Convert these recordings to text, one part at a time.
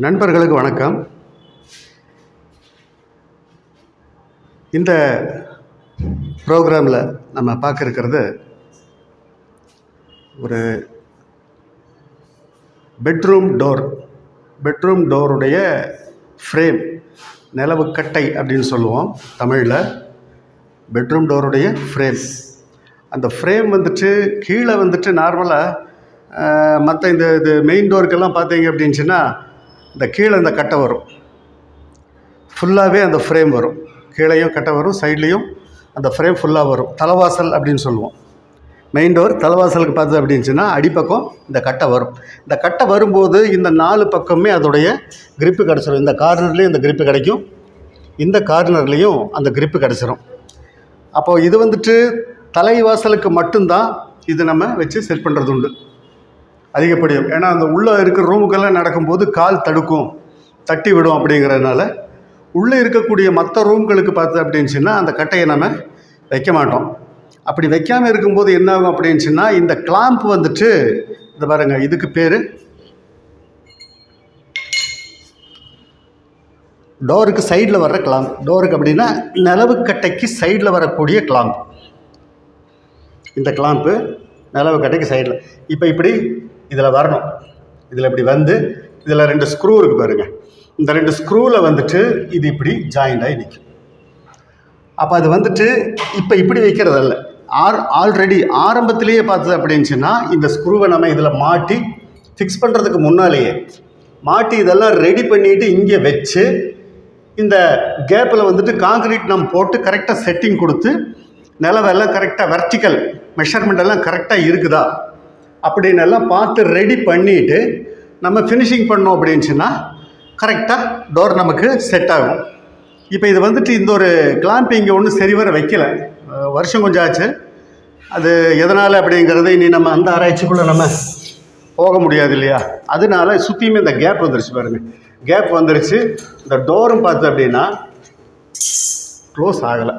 நண்பர்களுக்கு வணக்கம். இந்த ப்ரோக்ராமில் நம்ம பார்க்க இருக்கிறது ஒரு பெட்ரூம் டோருடைய ஃப்ரேம், நிலவுக்கட்டை அப்படின்னு சொல்லுவோம் தமிழில். பெட்ரூம் டோருடைய ஃப்ரேம், அந்த ஃப்ரேம் கீழே நார்மலாக மற்ற இது மெயின் டோருக்கெல்லாம் பார்த்தீங்க அப்படின்னுச்சுன்னா இந்த கீழே இந்த கட்டை வரும், ஃபுல்லாகவே அந்த ஃப்ரேம் வரும். கீழேயும் கட்டை வரும், சைட்லேயும் அந்த ஃப்ரேம் ஃபுல்லாக வரும். தலைவாசல் அப்படின்னு சொல்லுவோம். மெயின் டோர் தலைவாசலுக்கு பார்த்தது அப்படின்னுச்சுன்னா அடிப்பக்கம் இந்த கட்டை வரும். இந்த கட்டை வரும்போது இந்த 4 பக்கமே அதோடைய கிரிப்பு கிடச்சிரும். இந்த கார்னர்லேயும் இந்த கிரிப்பு கிடைக்கும், இந்த கார்னர்லேயும் அந்த கிரிப்பு கிடச்சிரும். அப்போது இது தலைவாசலுக்கு மட்டும்தான் இது நம்ம வச்சு செட் பண்ணுறது உண்டு அதிகப்படியும். ஏன்னா அந்த உள்ளே இருக்கிற ரூமுக்கெல்லாம் நடக்கும்போது கால் தடுக்கும், தட்டி விடும். அப்படிங்கிறதுனால உள்ளே இருக்கக்கூடிய மற்ற ரூம்களுக்கு பார்த்தது அப்படின்னுச்சுன்னா அந்த கட்டையை நம்ம வைக்க மாட்டோம். அப்படி வைக்காமல் இருக்கும்போது என்ன ஆகும் அப்படின்னுச்சுன்னா இந்த கிளாம்ப் இந்த பாருங்கள், இதுக்கு பேர் டோருக்கு சைடில் வர்ற கிளாம்ப். டோருக்கு அப்படின்னா நிலவுக்கட்டைக்கு சைடில் வரக்கூடிய கிளாம்ப். இந்த கிளாம்ப்பு நிலவுக்கட்டைக்கு சைடில் இப்போ இப்படி இதில் வரணும். இதில் இப்படி இதில் 2 ஸ்க்ரூ இருக்குது பாருங்கள். இந்த 2 ஸ்க்ரூவில் இது இப்படி ஜாயிண்ட் ஆகி நிற்கும். அப்போ அது இப்போ இப்படி வைக்கிறதல்ல, ஆல்ரெடி ஆரம்பத்திலேயே பார்த்தது அப்படின்னுச்சுன்னா இந்த ஸ்க்ரூவை நம்ம இதில் மாட்டி ஃபிக்ஸ் பண்ணுறதுக்கு முன்னாலேயே மாட்டி இதெல்லாம் ரெடி பண்ணிவிட்டு இங்கே வச்சு இந்த கேப்பில் காங்கிரீட் நம்ம போட்டு கரெக்டாக செட்டிங் கொடுத்து நிலவெல்லாம் கரெக்டாக வெர்டிக்கல் மெஷர்மெண்ட் எல்லாம் கரெக்டாக இருக்குதா அப்படின்னு எல்லாம் பார்த்து ரெடி பண்ணிவிட்டு நம்ம ஃபினிஷிங் பண்ணோம் அப்படின்னுச்சுன்னா கரெக்டாக டோர் நமக்கு செட் ஆகும். இப்போ இது இந்த ஒரு கிளாம்ப் இங்கே ஒன்றும் சரிவர வைக்கலை, வருஷம் கொஞ்சம் ஆச்சு. அது எதனால் அப்படிங்கிறத இனி நம்ம அந்த ஆராய்ச்சிக்குள்ளே நம்ம போக முடியாது இல்லையா. அதனால சுற்றியுமே இந்த கேப் வந்துருச்சு பாருங்கள். கேப் வந்துருச்சு. இந்த டோரும் பார்த்து அப்படின்னா க்ளோஸ் ஆகலை.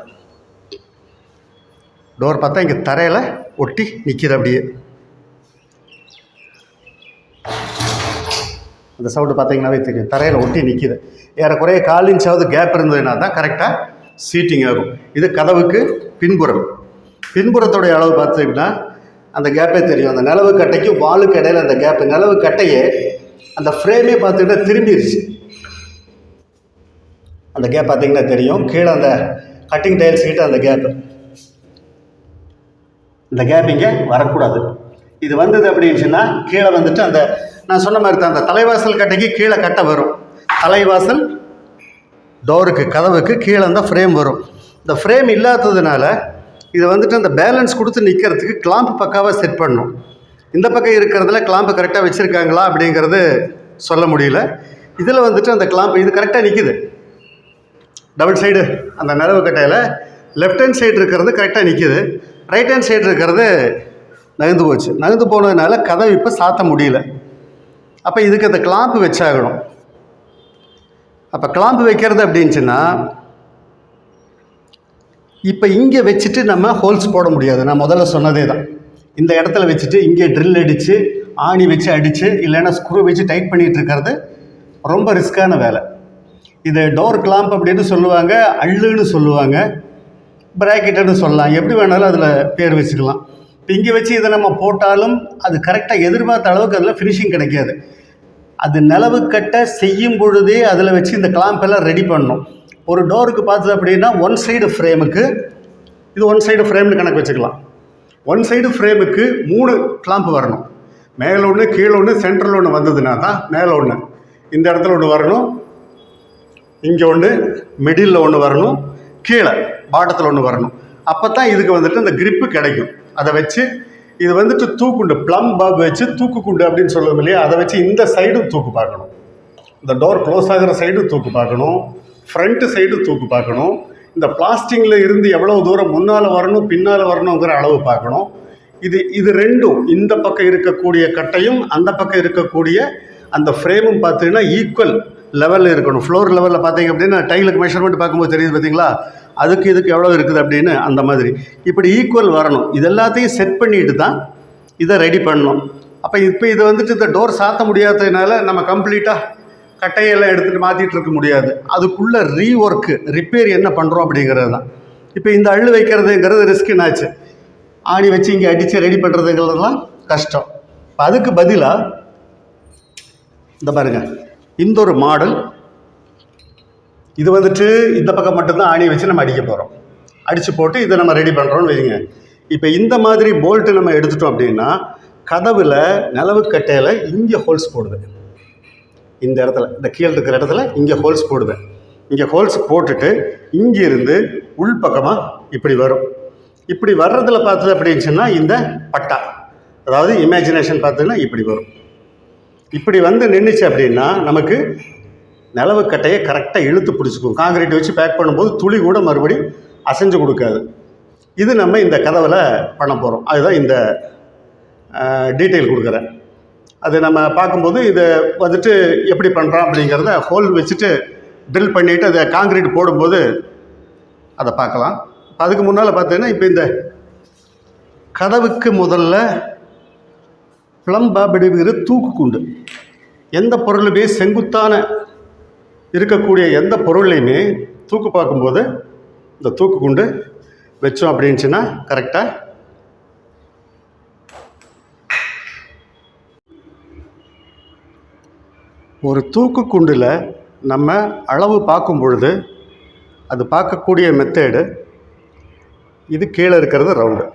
டோர் பார்த்தா இங்கே தரையில் ஒட்டி நிற்கிது. அப்படியே அந்த சவுண்டு பார்த்தீங்கன்னாவே தெரியும், தரையில் ஒட்டி நிற்கிது. ஏறக்குறைய 1/4 இன்ச்சாவது கேப் இருந்ததுன்னா தான் கரெக்டாக சீட்டிங் ஆகும். இது கதவுக்கு பின்புறத்துடைய அளவு பார்த்திங்கன்னா அந்த கேப்பே தெரியும். அந்த நிலவு கட்டைக்கு வாலுக்கு இடையில அந்த கேப்பு, நிலவு கட்டையே அந்த ஃப்ரேமே பார்த்துக்கிட்டா திரும்பிடுச்சு. அந்த கேப் பார்த்திங்கன்னா தெரியும். கீழே அந்த கட்டிங் டைல்ஸ் கிட்ட அந்த கேப்பு, இந்த கேப் இங்கே வரக்கூடாது. இது வந்தது அப்படின்னுச்சுன்னா கீழே அந்த நான் சொன்ன மாதிரி தான் அந்த தலைவாசல் கட்டைக்கு கீழே கட்டை வரும். தலைவாசல் டோருக்கு கதவுக்கு கீழே அந்த ஃப்ரேம் வரும். இந்த ஃப்ரேம் இல்லாததுனால இது அந்த பேலன்ஸ் கொடுத்து நிற்கிறதுக்கு கிளாம்ப் பக்காவாக செட் பண்ணணும். இந்த பக்கம் இருக்கிறதுல கிளாம்பு கரெக்டாக வச்சுருக்காங்களா அப்படிங்கிறது சொல்ல முடியல. இதில் அந்த கிளாம்ப் இது கரெக்டாக நிற்கிது. டபுள் சைடு அந்த நிலவு கட்டையில் லெஃப்ட் ஹேண்ட் சைடு இருக்கிறது கரெக்டாக நிற்கிது, ரைட் ஹேண்ட் சைடு இருக்கிறது நகர்ந்து போச்சு. நகர்ந்து போனதுனால கதவு இப்போ சாத்த முடியல. அப்போ இதுக்கு அந்த கிளாம்பு வச்சாகணும். அப்போ கிளாம்பு வைக்கிறது அப்படின்னுச்சுன்னா இப்போ இங்கே வச்சுட்டு நம்ம ஹோல்ஸ் போட முடியாது. நான் முதல்ல சொன்னதே தான். இந்த இடத்துல வச்சுட்டு இங்கே ட்ரில் அடித்து ஆணி வச்சு அடித்து இல்லைன்னா ஸ்க்ரூ வச்சு டைட் பண்ணிகிட்டு இருக்கிறது ரொம்ப ரிஸ்க்கான வேலை. இது டோர் கிளாம்ப் அப்படின்னு சொல்லுவாங்க, அள்ளுன்னு சொல்லுவாங்க, ப்ராக்கெட்டுன்னு சொல்லலாம், எப்படி வேணாலும் அதில் பேர் வச்சுக்கலாம். இப்போ இங்கே வச்சு இதை நம்ம போட்டாலும் அது கரெக்டாக எதிர்பார்த்த அளவுக்கு அதில் ஃபினிஷிங் கிடைக்காது. அது நிலவு கட்டை செய்யும் பொழுதே அதில் வச்சு இந்த கிளாம்பெல்லாம் ரெடி பண்ணணும். ஒரு டோருக்கு பார்த்தது அப்படின்னா ஒன் சைடு ஃப்ரேமுக்கு, இது ஒன் சைடு ஃப்ரேம்னு கணக்கு வச்சுக்கலாம். ஒன் சைடு ஃப்ரேமுக்கு 3 கிளாம்பு வரணும். மேலே ஒன்று, கீழே ஒன்று, சென்ட்ரல் ஒன்று வந்ததுன்னா தான் மேலே ஒன்று, இந்த இடத்துல ஒன்று வரணும், இங்கே ஒன்று, மிடில் ஒன்று வரணும், கீழே பாட்டத்தில் ஒன்று வரணும். அப்போ தான் இதுக்கு அந்த கிரிப்பு கிடைக்கும். அதை வச்சு இது தூக்குண்டு, ப்ளம் பாப் வச்சு தூக்குக்குண்டு அப்படின்னு சொல்லுவோம் இல்லையா, அதை வச்சு இந்த சைடும் தூக்கு பார்க்கணும், இந்த டோர் க்ளோஸ் ஆகிற சைடும் தூக்கு பார்க்கணும், ஃப்ரண்ட்டு சைடும் தூக்கு பார்க்கணும், இந்த பிளாஸ்டிங்கில் இருந்து எவ்வளோ தூரம் முன்னால் வரணும் பின்னால் வரணுங்கிற அளவு பார்க்கணும். இது ரெண்டும், இந்த பக்கம் இருக்கக்கூடிய கட்டையும் அந்த பக்கம் இருக்கக்கூடிய அந்த ஃப்ரேமும் பார்த்தீங்கன்னா ஈக்குவல் லெவலில் இருக்கணும். ஃப்ளோர் லெவலில் பார்த்தீங்க அப்படின்னா டைலுக்கு மெஷர்மெண்ட் பார்க்கும்போது தெரியுது பார்த்தீங்களா, அதுக்கு இதுக்கு எவ்வளோ இருக்குது அப்படின்னு. அந்த மாதிரி இப்படி ஈக்குவல் வரணும். இது எல்லாத்தையும் செட் பண்ணிட்டு தான் இதை ரெடி பண்ணணும். அப்போ இப்போ இது இந்த டோர் சாத்த முடியாததுனால நம்ம கம்ப்ளீட்டாக கட்டையெல்லாம் எடுத்துகிட்டு மாற்றிட்டு இருக்க முடியாது. அதுக்குள்ளே ரீஒர்க்கு ரிப்பேர் என்ன பண்ணுறோம் அப்படிங்கிறது தான். இப்போ இந்த அள்ளு வைக்கிறதுங்கிறது ரிஸ்க்குன்னாச்சு. ஆணி வச்சு இங்கே அடித்து ரெடி பண்ணுறதுங்கிறதுலாம் கஷ்டம். இப்போ அதுக்கு பதிலாக இந்த பாருங்கள், இந்த ஒரு மாடல் இது வந்துட்டு இந்த பக்கம் மட்டும்தான் ஆணி வச்சு நம்ம அடிக்க போகிறோம். அடித்து போட்டு இதை நம்ம ரெடி பண்ணுறோன்னு வைங்க. இப்போ இந்த மாதிரி போல்ட்டு நம்ம எடுத்துட்டோம் அப்படின்னா கதவில் நிலவுக்கட்டையில் இங்கே ஹோல்ஸ் போடுவேன். இந்த இடத்துல இந்த கீழே இருக்கிற இடத்துல இங்கே ஹோல்ஸ் போடுவேன். இங்கே ஹோல்ஸ் போட்டுட்டு இங்கேருந்து உள்பக்கமாக இப்படி வரும். இப்படி வர்றதில் பார்த்தது அப்படின்னுச்சுன்னா இந்த பட்டா, அதாவது இமேஜினேஷன் பார்த்தீங்கன்னா இப்படி வரும். இப்படி வந்து நின்றுச்சு அப்படின்னா நமக்கு நிலவுக்கட்டையை கரெக்டாக இழுத்து பிடிச்சிக்கும். காங்கிரீட் வச்சு பேக் பண்ணும்போது துளி கூட மறுபடி அசைஞ்சு கொடுக்காது. இது நம்ம இந்த கதவில் பண்ண போகிறோம். அதுதான் இந்த டீட்டெயில் கொடுக்குறேன். அது நம்ம பார்க்கும்போது இதை வந்துட்டு எப்படி பண்ணுறோம் அப்படிங்கிறத ஹோல் வச்சுட்டு ட்ரில் பண்ணிவிட்டு அதை காங்கிரீட் போடும்போது அதை பார்க்கலாம். அதுக்கு முன்னால் பார்த்தீங்கன்னா இப்போ இந்த கதவுக்கு முதல்ல ப்ளம்பாப் அப்படிங்கிற தூக்கு குண்டு. எந்த பொருளுமே செங்குத்தான இருக்கக்கூடிய எந்த பொருளையுமே தூக்கு பார்க்கும்போது இந்த தூக்கு குண்டு வச்சோம் அப்படின்னுச்சுன்னா கரெக்டாக ஒரு தூக்கு குண்டில் நம்ம அளவு பார்க்கும் பொழுது அது பார்க்கக்கூடிய மெத்தேடு இது கீழே இருக்கிறது ரவுண்டு.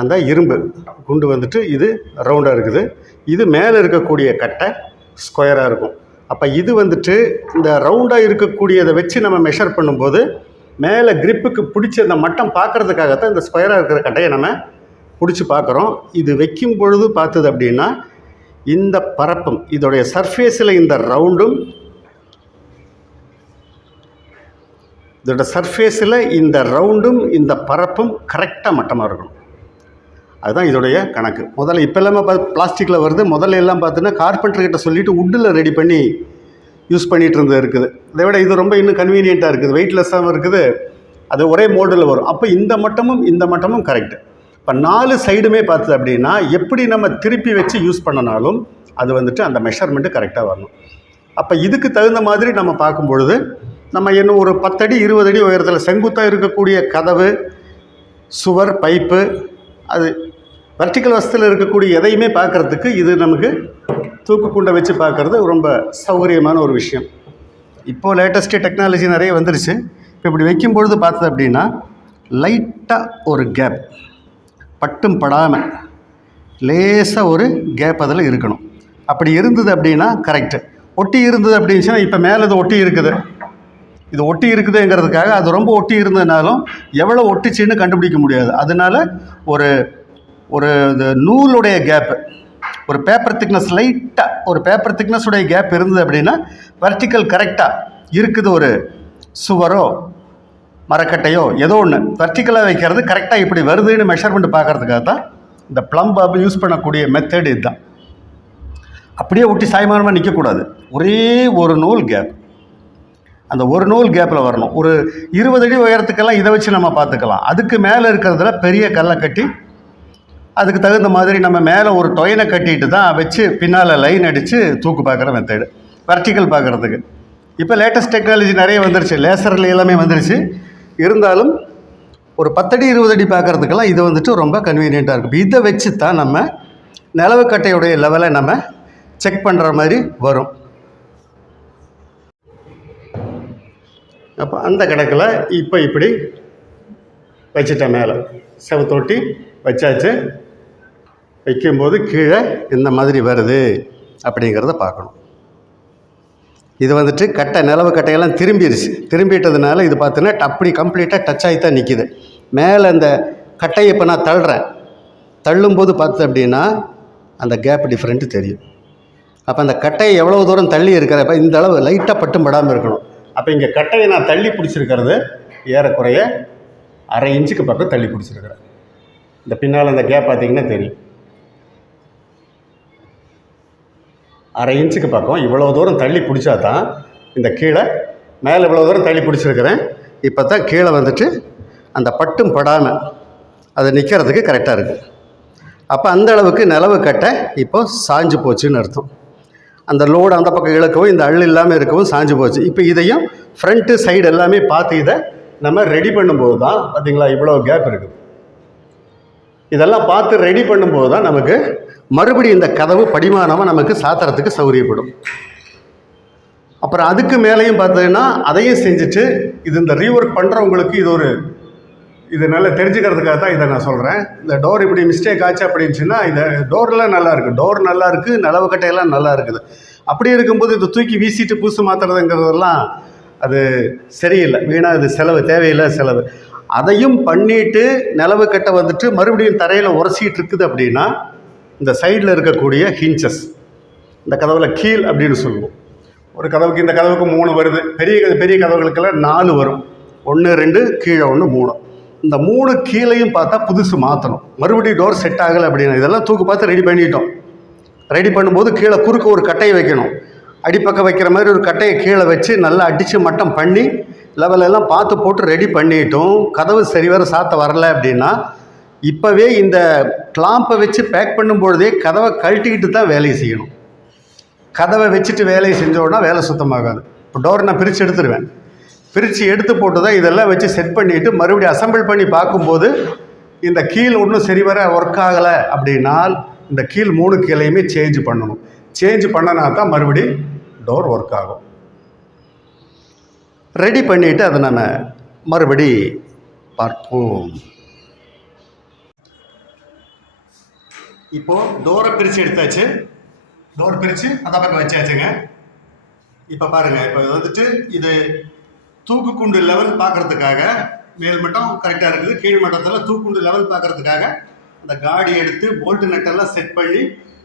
அந்த இரும்பு குண்டு வந்துட்டு இது ரவுண்டாக இருக்குது. இது மேலே இருக்கக்கூடிய கட்டை ஸ்கொயராக இருக்கும். அப்போ இது வந்துட்டு இந்த ரவுண்டாக இருக்கக்கூடியதை வச்சு நம்ம மெஷர் பண்ணும்போது மேலே கிரிப்புக்கு பிடிச்ச அந்த மட்டம் பார்க்குறதுக்காகத்தான் இந்த ஸ்கொயராக இருக்கிற கட்டையை நம்ம பிடிச்சி பார்க்குறோம். இது வைக்கும் பொழுது பார்த்தது அப்படின்னா இந்த பரப்பும் இதோடைய சர்ஃபேஸில் இந்த ரவுண்டும் இதோட சர்ஃபேஸில் இந்த ரவுண்டும் இந்த பரப்பும் கரெக்டாக மட்டமாக இருக்கணும். அதுதான் இதோடைய கணக்கு. முதல்ல இப்போ எல்லாமே பிளாஸ்டிக்கில் வருது. முதல்ல எல்லாம் பார்த்தீங்கன்னா கார்பெண்டர்கிட்ட சொல்லிவிட்டு வுட்டில் ரெடி பண்ணி யூஸ் பண்ணிகிட்டு இருந்தது இருக்குது. இதை விட இது ரொம்ப இன்னும் கன்வீனியண்ட்டாக இருக்குது, வெயிட்லெஸ்ஸாகவும் இருக்குது, அது ஒரே மோடில் வரும். அப்போ இந்த மட்டமும் கரெக்டு. இப்போ 4 சைடுமே பார்த்தது அப்படின்னா எப்படி நம்ம திருப்பி வச்சு யூஸ் பண்ணனாலும் அது வந்துட்டு அந்த மெஷர்மெண்ட்டு கரெக்டாக வரணும். அப்போ இதுக்கு தகுந்த மாதிரி நம்ம பார்க்கும் பொழுது நம்ம இன்னும் ஒரு 10 அடி 20 அடி உயரத்தில் செங்குத்தாக இருக்கக்கூடிய கதவு, சுவர், பைப்பு, அது வெர்டிக்கல் வசத்தில் இருக்கக்கூடிய எதையுமே பார்க்குறதுக்கு இது நமக்கு தூக்கு குண்டை வச்சு பார்க்குறது ரொம்ப சௌகரியமான ஒரு விஷயம். இப்போது லேட்டஸ்ட்டு டெக்னாலஜி நிறைய வந்துருச்சு. இப்போ இப்படி வைக்கும்பொழுது பார்த்தது அப்படின்னா லைட்டாக ஒரு கேப், பட்டும் படாமல் லேசாக ஒரு கேப் அதில் இருக்கணும். அப்படி இருந்தது அப்படின்னா கரெக்டு. ஒட்டி இருந்தது அப்படின்னுச்சுன்னா இப்போ மேலே இது ஒட்டி இருக்குது, இது ஒட்டி இருக்குதுங்கிறதுக்காக அது ரொம்ப ஒட்டி இருந்ததுனாலும் எவ்வளோ ஒட்டிச்சின்னு கண்டுபிடிக்க முடியாது. அதனால் ஒரு இந்த நூலுடைய கேப்பு, ஒரு பேப்பர் திக்னஸ், லைட்டாக ஒரு பேப்பர் திக்னஸுடைய கேப் இருந்தது அப்படின்னா வெர்டிக்கல் கரெக்டாக இருக்குது. ஒரு சுவரோ மரக்கட்டையோ ஏதோ ஒன்று வெர்டிக்கலாக வைக்கிறது கரெக்டாக இப்படி வருதுன்னு மெஷர்மெண்ட் பார்க்குறதுக்காக தான் இந்த ப்ளம்பாப் யூஸ் பண்ணக்கூடிய மெத்தட் இதுதான். அப்படியே ஒட்டி சாய்மானமாக நிற்கக்கூடாது. ஒரே ஒரு நூல் கேப், அந்த ஒரு நூல் கேப்பில் வரணும். ஒரு 20 அடி உயரத்துக்கெல்லாம் இதை வச்சு நம்ம பார்த்துக்கலாம். அதுக்கு மேலே இருக்கிறதுல பெரிய கல்லை கட்டி அதுக்கு தகுந்த மாதிரி நம்ம மேலே ஒரு டொயனை கட்டிட்டு தான் வச்சு பின்னால் லைன் அடித்து தூக்கு பார்க்குற மெத்தடு, வெர்டிக்கல் பார்க்குறதுக்கு. இப்போ லேட்டஸ்ட் டெக்னாலஜி நிறைய வந்துருச்சு, லேசரில் எல்லாமே வந்துருச்சு. இருந்தாலும் ஒரு 10 அடி 20 அடி பார்க்குறதுக்கெல்லாம் இது வந்துட்டு ரொம்ப கன்வீனியண்ட்டாக இருக்கும். இதை வச்சு தான் நம்ம நிலவுக்கட்டையுடைய லெவலை நம்ம செக் பண்ணுற மாதிரி வரும். அப்போ அந்த கணக்கில் இப்போ இப்படி வச்சுட்டேன், மேலே செவத்தொட்டி வச்சாச்சு. வைக்கும்போது கீழே இந்த மாதிரி வருது அப்படிங்கிறத பார்க்கணும். இது வந்துட்டு கட்டை, நிலவு கட்டையெல்லாம் திரும்பிட்டதுனால இது பார்த்தீங்கன்னா அப்படி கம்ப்ளீட்டாக டச் ஆகி தான் நிற்கிது. மேலே அந்த கட்டையை இப்போ நான் தள்ளும்போது பார்த்து அப்படின்னா அந்த கேப் டிஃப்ரெண்ட்டு தெரியும். அப்போ அந்த கட்டையை எவ்வளோ தூரம் தள்ளி இருக்கிறப்ப இந்த அளவு லைட்டாக பட்டும் படாமல் இருக்கணும். அப்போ இங்கே கட்டையை நான் தள்ளி பிடிச்சிருக்கிறது ஏறக்குறைய 1/2 இன்ச்சுக்கு பக்கம் தள்ளி பிடிச்சிருக்கிறேன். இந்த பின்னால் அந்த கேப் பார்த்திங்கன்னா தெரியும், 1/2 இன்ச்சுக்கு பக்கம் இவ்வளோ தூரம் தள்ளி பிடிச்சா தான் இந்த கீழே மேலே இவ்வளோ தூரம் தள்ளி பிடிச்சிருக்கிறேன். இப்போ தான் கீழே வந்துட்டு அந்த பட்டும் படாமல் அது நிற்கிறதுக்கு கரெக்டாக இருக்குது. அப்போ அந்த அளவுக்கு நிலவு கட்டை இப்போ சாஞ்சு போச்சுன்னு அர்த்தம். அந்த லோடு அந்த பக்கம் இழுக்கவும் இந்த அள்ளு இல்லாமல் இருக்கவும் சாஞ்சு போச்சு. இப்போ இதையும் ஃப்ரண்ட்டு சைடு எல்லாமே பார்த்து இதை நம்ம ரெடி பண்ணும்போது தான் பார்த்தீங்களா இவ்வளோ கேப் இருக்குது. இதெல்லாம் பார்த்து ரெடி பண்ணும்போது தான் நமக்கு மறுபடியும் இந்த கதவு படிமானமாக நமக்கு சாத்துறதுக்கு சௌகரியப்படும். அப்புறம் அதுக்கு மேலேயும் பார்த்தீங்கன்னா அதையும் செஞ்சுட்டு இது இந்த ரீஒர்க் பண்ணுறவங்களுக்கு இது நல்லா தெரிஞ்சுக்கிறதுக்காக தான் இதை நான் சொல்கிறேன். இந்த டோர் இப்படி மிஸ்டேக் ஆச்சு அப்படின்னுச்சுன்னா இந்த டோர்லாம் நல்லா இருக்குது, டோர் நல்லா இருக்குது, நிலவு கட்டையெல்லாம் நல்லா இருக்குது. அப்படி இருக்கும்போது இதை தூக்கி வீசிட்டு புதுசு மாற்றுறதுங்கிறதெல்லாம் அது சரியில்லை, வீணாக இது செலவு, தேவையில்லை செலவு. அதையும் பண்ணிவிட்டு நிலவு கட்டை வந்துட்டு மறுபடியும் தரையில் உரசிட்டு இருக்குது அப்படின்னா இந்த சைடில் இருக்கக்கூடிய ஹிஞ்சஸ், இந்த கதவுல கீழ் அப்படின்னு சொல்லுவோம். ஒரு கதவுக்கு இந்த கதவுக்கு 3 வருது, பெரிய கதவுகளுக்கெல்லாம் 4 வரும். 1 2 கீழே 1 3. இந்த 3 கீழையும் பார்த்தா புதுசு மாற்றணும். மறுபடியும் டோர் செட் ஆகலை அப்படின்னா இதெல்லாம் தூக்கு பார்த்து ரெடி பண்ணிட்டோம். ரெடி பண்ணும்போது கீழே குறுக்க ஒரு கட்டையை வைக்கணும். அடிப்பக்கம் வைக்கிற மாதிரி ஒரு கட்டையை கீழே வச்சு நல்லா அடித்து மட்டம் பண்ணி லெவலெல்லாம் பார்த்து போட்டு ரெடி பண்ணிட்டோம். கதவு சரிவர சாத்த வரலை அப்படின்னா இப்போவே இந்த கிளாம்பை வச்சு பேக் பண்ணும்பொழுதே கதவை கழட்டிக்கிட்டு தான் வேலையை செய்யணும். கதவை வச்சுட்டு வேலையை செஞ்சோன்னா வேலை சுத்தமாகாது. இப்போ டோர் நான் பிரித்து எடுத்துருவேன், பிரித்து எடுத்து போட்டு தான் இதெல்லாம் வச்சு செட் பண்ணிவிட்டு மறுபடியும் அசம்பிள் பண்ணி பார்க்கும்போது இந்த கீழ் ஒன்றும் சரிவர ஒர்க் ஆகலை அப்படின்னால் இந்த கீழ் 3 கீழையுமே சேஞ்ச் பண்ணணும். சேஞ்ச் பண்ணனா தான் மறுபடி டோர் ஒர்க் ஆகும். ரெடி பண்ணிவிட்டு அதை நம்ம மறுபடி பார்ப்போம். இப்போது டோரை பிரித்து எடுத்தாச்சு, டோர் பிரித்து அந்த பக்கம் வச்சாச்சுங்க. இப்போ பாருங்கள், இப்போ வந்துட்டு இது தூக்குக்குண்டு லெவல் பார்க்குறதுக்காக மேல் மட்டம் கரெக்டாக இருக்குது, கீழ் மட்டத்தில் தூக்குண்டு லெவல் பார்க்குறதுக்காக அந்த காடி எடுத்து போல்ட்டு நட்டெல்லாம் செட் பண்ணி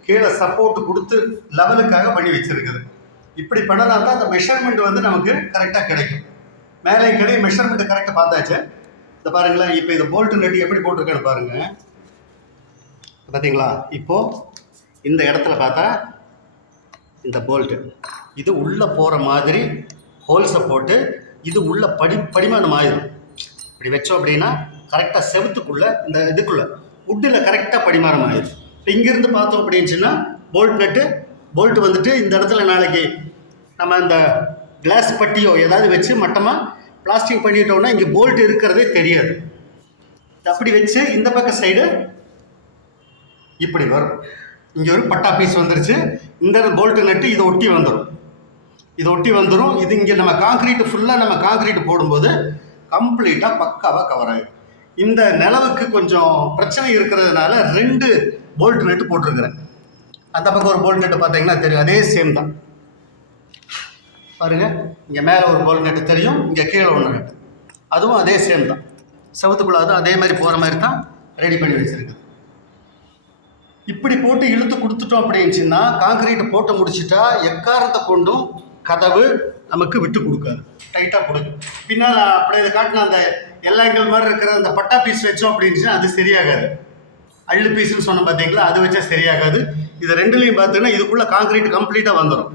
கீழே சப்போர்ட் கொடுத்து லெவலுக்காக பண்ணி வச்சுருக்குது. இப்படி பண்ணனா தான் அந்த மெஷர்மெண்ட் வந்து நமக்கு கரெக்டாக கிடைக்கும். மேலே கிடையாது, மெஷர்மெண்ட்டு கரெக்டாக பார்த்தாச்சு. இதை பாருங்களேன், இப்போ இந்த போல்ட்டு நட்டு எப்படி போட்டிருக்கேன்னு பாருங்கள். பார்த்தீங்களா, இப்போது இந்த இடத்துல பார்த்தா இந்த போல்ட்டு இது உள்ளே போகிற மாதிரி ஹோல்ஸை போட்டு இது உள்ள படிமானம் ஆயிடும். இப்படி வச்சோம் அப்படின்னா கரெக்டாக செவத்துக்குள்ளே இந்த இதுக்குள்ளே உட்டில் கரெக்டாக படிமானம் ஆயிடும். இப்போ இங்கேருந்து பார்த்தோம் அப்படின்னுச்சுன்னா போல்ட்டு வந்துட்டு இந்த இடத்துல நாளைக்கு நம்ம இந்த கிளாஸ் பட்டியோ ஏதாவது வச்சு மட்டமாக பிளாஸ்டிக் பண்ணிட்டோம்னா இங்கே போல்ட் இருக்கிறதே தெரியாது. அப்படி வச்சு இந்த பக்கம் சைடு இப்படி வரும். இங்கே ஒரு பட்டா பீஸ் வந்துருச்சு, இந்த போல்ட்டு நட்டு இதை ஒட்டி வந்துடும். இது இங்கே நம்ம ஃபுல்லாக நம்ம காங்கிரீட் போடும்போது கம்ப்ளீட்டாக பக்காவாக கவர் ஆகிடும். இந்த நிலவுக்கு கொஞ்சம் பிரச்சனை இருக்கிறதுனால 2 போல்ட் நட்டு போட்டிருக்கிறேன். அந்த பக்கம் ஒரு போல்ட் நட்டு பார்த்தீங்கன்னா தெரியும், அதே சேம் தான் பாருங்கள். இங்கே மேலே ஒரு போல்ட் நட்டு தெரியும், இங்கே கீழே 1 நட்டு, அதுவும் அதே சேம் தான். செவத்துக்குள்ள அதுவும் அதே மாதிரி போகிற மாதிரி தான் ரெடி பண்ணி வச்சுருக்குது. இப்படி போட்டு இழுத்து கொடுத்துட்டோம் அப்படின்னுச்சுன்னா காங்கிரீட் போட்டு முடிச்சுட்டா எக்காரத்தை கொண்டும் கதவு நமக்கு விட்டு கொடுக்காது, டைட்டாக கொடுக்கும். பின்னால் அப்படியே இதை காட்டின அந்த எல்லாங்கள் மாதிரி இருக்கிற அந்த பட்டா பீஸ் வச்சோம் அப்படின்னுச்சுன்னா அது சரியாகாது. அள்ளு பீஸ்ன்னு சொன்ன பார்த்தீங்களா, அது வச்சா சரியாகாது. இது 2லையும் பார்த்தீங்கன்னா இதுக்குள்ளே காங்கிரீட் கம்ப்ளீட்டாக வந்துடும்.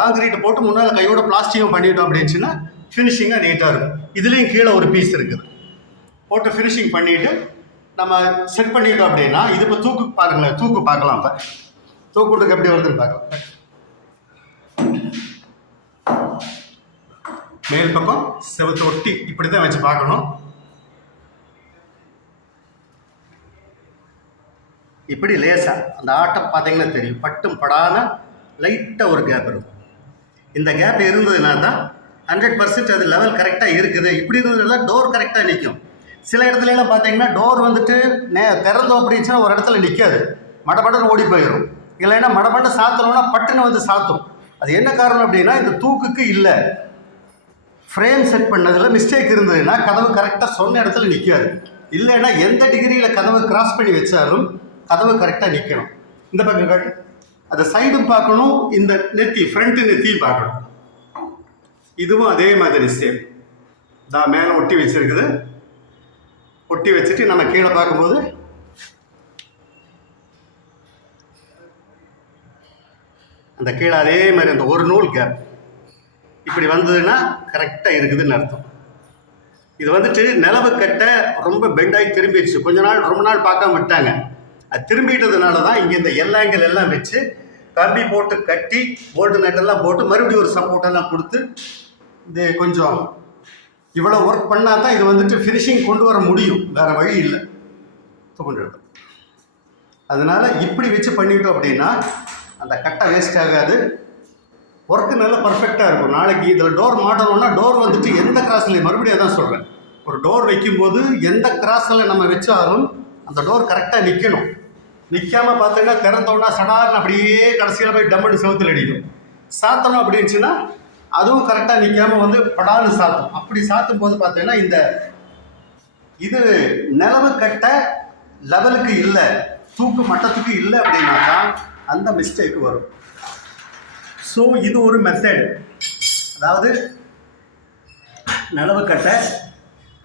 காங்கிரீட் போட்டு முன்னால் கையோட பிளாஸ்டிக்கும் பண்ணிட்டோம் அப்படின்னுச்சுன்னா ஃபினிஷிங்காக நீட்டாக இருக்கும். இதுலேயும் கீழே ஒரு பீஸ் இருக்குது, போட்டு ஃபினிஷிங் பண்ணிவிட்டு நம்ம செட் பண்ணிட்டோம் அப்படின்னா இது இப்போ தூக்கு பாருங்களேன், தூக்கு பார்க்கலாம். இப்போ தூக்குட்டுக்கு எப்படி வருதுன்னு பார்க்கலாம். மேல் பக்கம் செவத்து ஒட்டி இப்படி தான் வச்சு பார்க்கணும். இப்படி லேசாக அந்த ஆட்டம் பார்த்தீங்கன்னா தெரியும், பட்டும் படான லைட்டாக ஒரு கேப் இருக்கும். இந்த கேப் இருந்ததுன்னா தான் 100% அது லெவல் கரெக்டாக இருக்குது. இப்படி இருந்ததுன்னா டோர் கரெக்டாக நிற்கும். சில இடத்துலலாம் பார்த்தீங்கன்னா டோர் வந்துட்டு திறந்தோம் அப்படின்னா ஒரு இடத்துல நிற்காது, மடப்படன்னு ஓடி போயிடும். இல்லைன்னா மடப்பட்டு சாத்தணும்னா பட்டுன்னு வந்து சாத்தும். அது என்ன காரணம் அப்படின்னா இந்த தூக்குக்கு இல்லை, ஃப்ரேம் செட் பண்ணதில் மிஸ்டேக் இருந்ததுன்னா கதவு கரெக்டாக சொன்ன இடத்துல நிற்காது. இல்லைன்னா எந்த டிகிரியில் கதவை கிராஸ் பண்ணி வச்சாலும் கதவு கரெக்டாக நிற்கணும். இந்த பக்கம் அதை சைடும் பார்க்கணும், இந்த நெத்தி ஃப்ரண்ட்டு நெத்தியும் பார்க்கணும். இதுவும் அதே மாதிரி சேம் தான் மேலே ஒட்டி வச்சுருக்குது. ஒட்டி வச்சுட்டு நம்ம கீழே பார்க்கும்போது அந்த கீழே அதே மாதிரி அந்த ஒரு நூல் கேப் இப்படி வந்ததுன்னா கரெக்டாக இருக்குதுன்னு அர்த்தம். இது வந்துட்டு நிலவு கட்ட ரொம்ப பெண்டாகி திரும்பிடுச்சு. ரொம்ப நாள் பார்க்காம விட்டாங்க. அது திரும்பிட்டதுனால தான் இங்கே இந்த எல்லாங்கள் எல்லாம் வச்சு கம்பி போட்டு கட்டி போல்டு நட்டெல்லாம் போட்டு மறுபடியும் ஒரு சப்போர்ட்டெல்லாம் கொடுத்து இது கொஞ்சம் இவ்வளோ ஒர்க் பண்ணால் தான் இது வந்துட்டு ஃபினிஷிங் கொண்டு வர முடியும், வேறு வழி இல்லை. கொண்டு அதனால் இப்படி வச்சு பண்ணிட்டோம் அப்படின்னா அந்த கட்டை வேஸ்ட் ஆகாது, ஒர்க்கு நல்லா பர்ஃபெக்டாக இருக்கும். நாளைக்கு இதில் டோர் மாட்டணும்னா டோர் வந்துட்டு எந்த கிராஸ்லையும் மறுபடியும் தான் சொல்கிறேன், ஒரு டோர் வைக்கும்போது எந்த கிராஸில் நம்ம வச்சாலும் அந்த டோர் கரெக்டாக நிற்கணும். நிற்காமல் பார்த்தீங்கன்னா திறந்தோன்னா சடார்னு அப்படியே கடைசியில் போய் டம்முன்னு செவுத்தில் அடிக்கும். சாத்தணும் அப்படின்னுச்சுன்னா அதுவும் கரெக்டாக நிற்காமல் வந்து படான்னு சாத்தும். அப்படி சாத்தும் போது பார்த்தீங்கன்னா இந்த இது நிலவு கட்ட லெவலுக்கு இல்லை, தூக்கு மட்டத்துக்கு இல்லை அப்படின்னா தான் அந்த மிஸ்டேக் வரும். ஸோ இது ஒரு மெத்தட், அதாவது நிலவு கட்டை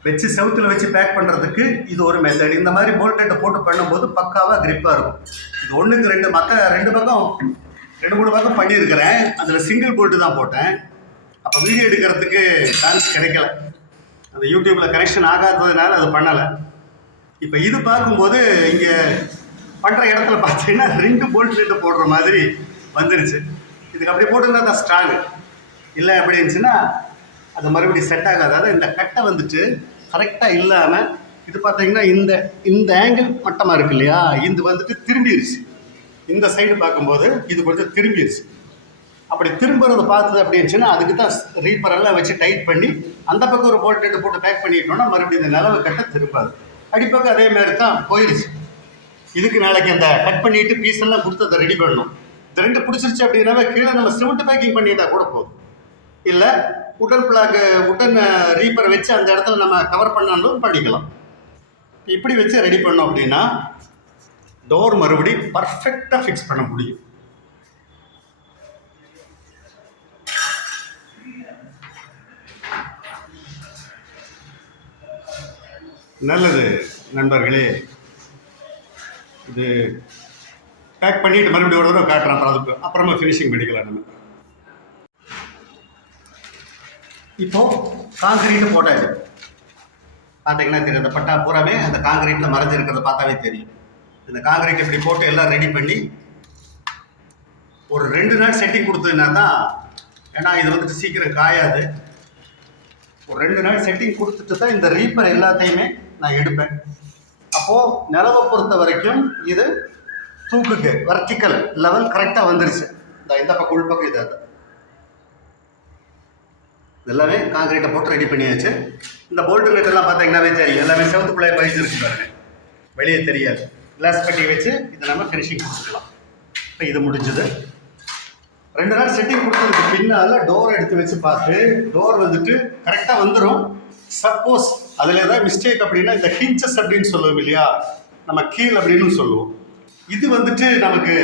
வச்சு செவுத்தில் வச்சு பேக் பண்ணுறதுக்கு இது ஒரு மெத்தட். இந்த மாதிரி போல்ட்டை போட்டு பண்ணும்போது பக்காவாக கிரிப்பாக இருக்கும். இது ஒன்றுக்கு ரெண்டு பக்கம் 2-3 பக்கம் பண்ணியிருக்கிறேன். அதில் சிங்கிள் போல்ட்டு தான் போட்டேன். அப்போ வீடியோ எடுக்கிறதுக்கு சான்ஸ் கிடைக்கல, அந்த யூடியூப்பில் கனெக்ஷன் ஆகாததுனால அது பண்ணலை. இப்போ இது பார்க்கும்போது இங்கே பண்ணுற இடத்துல பார்த்தீங்கன்னா 2 போல்ட்டு போடுற மாதிரி வந்துருச்சு. இதுக்கு அப்படி போட்டுருந்தா தான் ஸ்ட்ராங்கு, இல்லை அப்படி இருந்துச்சுன்னா அது மறுபடியும் செட் ஆகாது. அதாவது இந்த கட்டை வந்துட்டு கரெக்டாக இல்லாமல் இது பார்த்தீங்கன்னா இந்த ஆங்கிள் மட்டமாக இருக்கு இல்லையா, இது வந்துட்டு திரும்பிடுச்சு. இந்த சைடு பார்க்கும்போது இது கொஞ்சம் திரும்பிடுச்சு. அப்படி திரும்புறதை பார்த்தது அப்படி இருந்துச்சுன்னா அதுக்கு தான் ரீப்பரெல்லாம் வச்சு டைட் பண்ணி அந்த பக்கம் ஒரு போல்ட்டு போட்டு பேக் பண்ணிட்டோம்னா மறுபடியும் இந்த நிலவு கட்டை திரும்பாது. அடிப்பக்கம் அதே மாதிரி தான் போயிடுச்சு. இதுக்கு நாளைக்கு அந்த கட் பண்ணிட்டு பீஸ் எல்லாம் கொடுத்து அதை ரெடி பண்ணணும். இந்த 2 பிடிச்சிருச்சு அப்படின்னாவே கீழே நம்ம சிமெண்ட் பேக்கிங் பண்ணிட்டா கூட போதும், இல்லை உடன் ரீப்பரை வச்சு அந்த இடத்துல நம்ம கவர் பண்ணாலும் பண்ணிக்கலாம். இப்படி வச்சு ரெடி பண்ணோம் அப்படின்னா டோர் மறுபடி பர்ஃபெக்டாக ஃபிக்ஸ் பண்ண முடியும். நல்லது நண்பர்களே, இது பேக் பண்ணிட்டு மறுபடியும் ஒரு தடவை காட்டுறேன், அதுக்கு அப்புறமா ஃபினிஷிங் பண்ணிக்கலாம். நம்ம இப்போது காங்கிரீட்டு போட்டாச்சு, பார்த்தீங்கன்னா தெரியும் அந்த பட்டா பூராவே அந்த காங்கிரீட்டில் மறைஞ்சிருக்கிறத பார்த்தாவே தெரியும். இந்த காங்கிரீட் இப்படி போட்டு எல்லாம் ரெடி பண்ணி ஒரு 2 நாள் செட்டிங் கொடுத்ததுன்னா தான், ஏன்னா இது வந்துட்டு சீக்கிரம் காயாது. ஒரு 2 நாள் செட்டிங் கொடுத்துட்டு தான் இந்த ரீப்பர் எல்லாத்தையுமே நான் எடுப்பேன். அப்போது நிலவை பொறுத்த வரைக்கும் இது தூக்குக்கு வெர்டிக்கல் லெவல் கரெக்டாக வந்துருச்சு. இந்த பக்கம் உள்பக்கம் இது எல்லாமே காங்கிரீட்டை போட்டு ரெடி பண்ணியாச்சு. இந்த போல்ட்டு நெட்டெல்லாம் பார்த்தீங்கன்னாவே தெரியும், எல்லாமே செவத்துக்குள்ளே பதிஞ்சிருக்கு பாருங்க, வெளியே தெரியாது. கிளாஸ் பட்டி வச்சு இதை நம்ம ஃபினிஷிங் கொடுத்துக்கலாம். இப்போ இது முடிஞ்சது. 2 நாள் செட்டிங் கொடுத்ததுக்கு பின்னால் டோர் எடுத்து வச்சு பார்த்து டோர் வந்துட்டு கரெக்டாக வந்துடும். சப்போஸ் அதில் ஏதாவது மிஸ்டேக் அப்படின்னா இந்த ஹிஞ்சஸ் அப்படின்னு சொல்லுவோம் இல்லையா, நம்ம கீழ் அப்படின்னு சொல்லுவோம், இது வந்துட்டு நமக்கு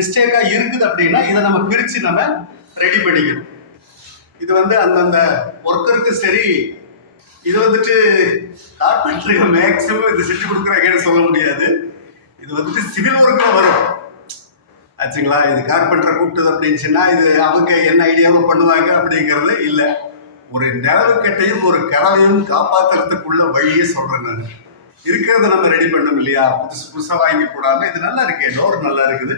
மிஸ்டேக்காக இருக்குது அப்படின்னா இதை நம்ம பிரித்து நம்ம ரெடி பண்ணிக்கணும். இது வந்து அந்தந்த ஒர்க்கருக்கு சரி, இது வந்துட்டு கார்பெண்டருக்கு மேக்ஸிமம் இது செஞ்சு கொடுக்குறாங்கன்னு சொல்ல முடியாது. இது வந்துட்டு சிவில் ஒர்க்கில் வரும் ஆச்சுங்களா. இது கார்பெண்டரை கூப்பிட்டது அப்படின்னுச்சுன்னா இது அவங்க என்ன ஐடியாவும் பண்ணுவாங்க அப்படிங்கிறது இல்லை. ஒரு நிலவு கட்டையும் ஒரு கதவையும் காப்பாற்றுறதுக்குள்ள வழியே சொல்கிறேன் நான். இருக்கிறத நம்ம ரெடி பண்ணோம் இல்லையா, புதுசாக வாங்கி போடாமல் இது நல்லா இருக்கு, டோர் நல்லா இருக்குது.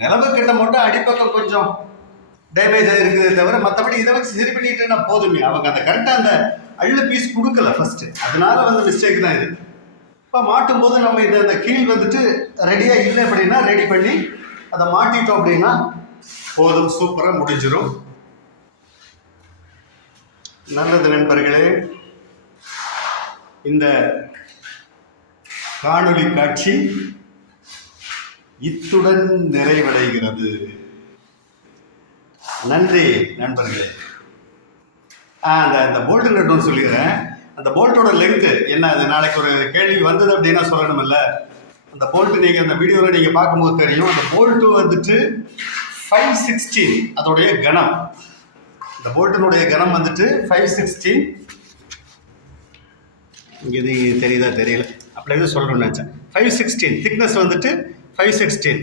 நிலவு கட்டை மட்டும் அடிப்பக்கம் கொஞ்சம் டேமேஜ் ஆகிருக்குதே தவிர மற்றபடி இதை வச்சு சரி பண்ணிட்டுன்னா போதுமே. அவங்க அந்த கரெக்டாக அந்த அள்ளு பீஸ் கொடுக்கல ஃபஸ்ட்டு, அதனால வந்து மிஸ்டேக் தான் இது. இப்போ மாட்டும் போது நம்ம இதை அந்த கீழ் வந்துட்டு ரெடியாக இல்லை அப்படின்னா ரெடி பண்ணி அதை மாட்டிட்டோம் அப்படின்னா போதும், சூப்பராக முடிஞ்சிடும். நல்லது நண்பர்களே, இந்த காணொளி காட்சி இத்துடன் நிறைவடைகிறது. நன்றி நண்பர்களே. அந்த போல்ட்டு நட்டு சொல்லிடுறேன். அந்த போல்ட்டோட லெங்க்த்து என்ன, அது நாளைக்கு ஒரு கேள்வி வந்தது அப்படின்னா சொல்லணுமில்ல. அந்த போல்ட்டு நீங்கள் அந்த வீடியோவில் நீங்கள் பார்க்கும்போது தெரியும். அந்த போல்ட்டு வந்துட்டு 516 அதோடைய கனம். இந்த போல்ட்டினுடைய கனம் வந்துட்டு 516. இங்கே இது தெரியுதா தெரியல, அப்படி எதுவும் சொல்லணும்னு நினச்சேன். 516 திக்னஸ் வந்துட்டு 516,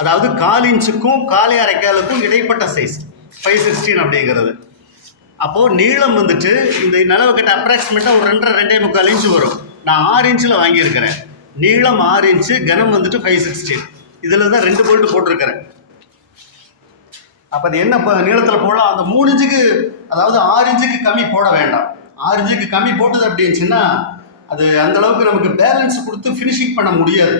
அதாவது 1/4 இன்ச்சுக்கும் 1/4 அரைக்காலுக்கும் இடைப்பட்ட சைஸ் 516 அப்படிங்கிறது. அப்போது நீளம் வந்துட்டு இந்த நிலவு கட்ட அப்ராக்சிமேட்டாக ஒரு 2.5-2.25 இன்ச்சு வரும். நான் 6 இன்ச்சில் வாங்கியிருக்கிறேன். நீளம் 6 இன்ச்சு, கனம் வந்துட்டு 516. இதில் தான் 2 போல்ட்டு போட்டிருக்கிறேன். அப்போ அது என்ன நீளத்தில் போடலாம், அந்த 3 இன்ச்சுக்கு, அதாவது 6 இன்ச்சுக்கு கம்மி போட வேண்டாம். 6 இன்ச்சுக்கு கம்மி போட்டது அப்படின்னுச்சுன்னா அது அந்தளவுக்கு நமக்கு பேலன்ஸ் கொடுத்து ஃபினிஷிங் பண்ண முடியாது.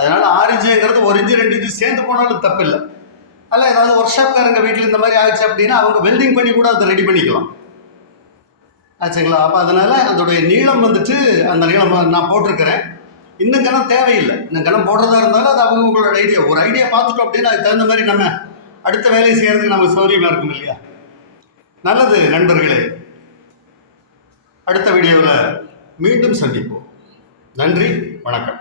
அதனால் 6 இன்ச்சுங்கிறது 1 இன்ச்சு 2 இன்ச்சு சேர்ந்து போனாலும் தப்பு இல்லை. அதில் ஏதாவது ஒர்க் ஷாப்காரங்க வீட்டில் இந்த மாதிரி ஆச்சு அப்படின்னா அவங்க வெல்டிங் பண்ணி கூட அதை ரெடி பண்ணிக்கலாம் ஆச்சுங்களா. அப்போ அதனால் அதோடைய நீளம் வந்துட்டு அந்த நீளம் நான் போட்டிருக்கிறேன். இன்னும் கணம் தேவையில்லை. இன்னும் கணம் போடுறதா இருந்தாலும் அது அவங்க உங்களோட ஐடியா. ஒரு ஐடியா பார்த்துட்டோம் அப்படின்னா அதுக்கு தகுந்த மாதிரி நம்ம அடுத்த வேலையை செய்கிறதுக்கு நமக்கு சௌரியமாக இருக்கும் இல்லையா. நல்லது நண்பர்களே, அடுத்த வீடியோவில் மீண்டும் சந்திப்போம். நன்றி, வணக்கம்.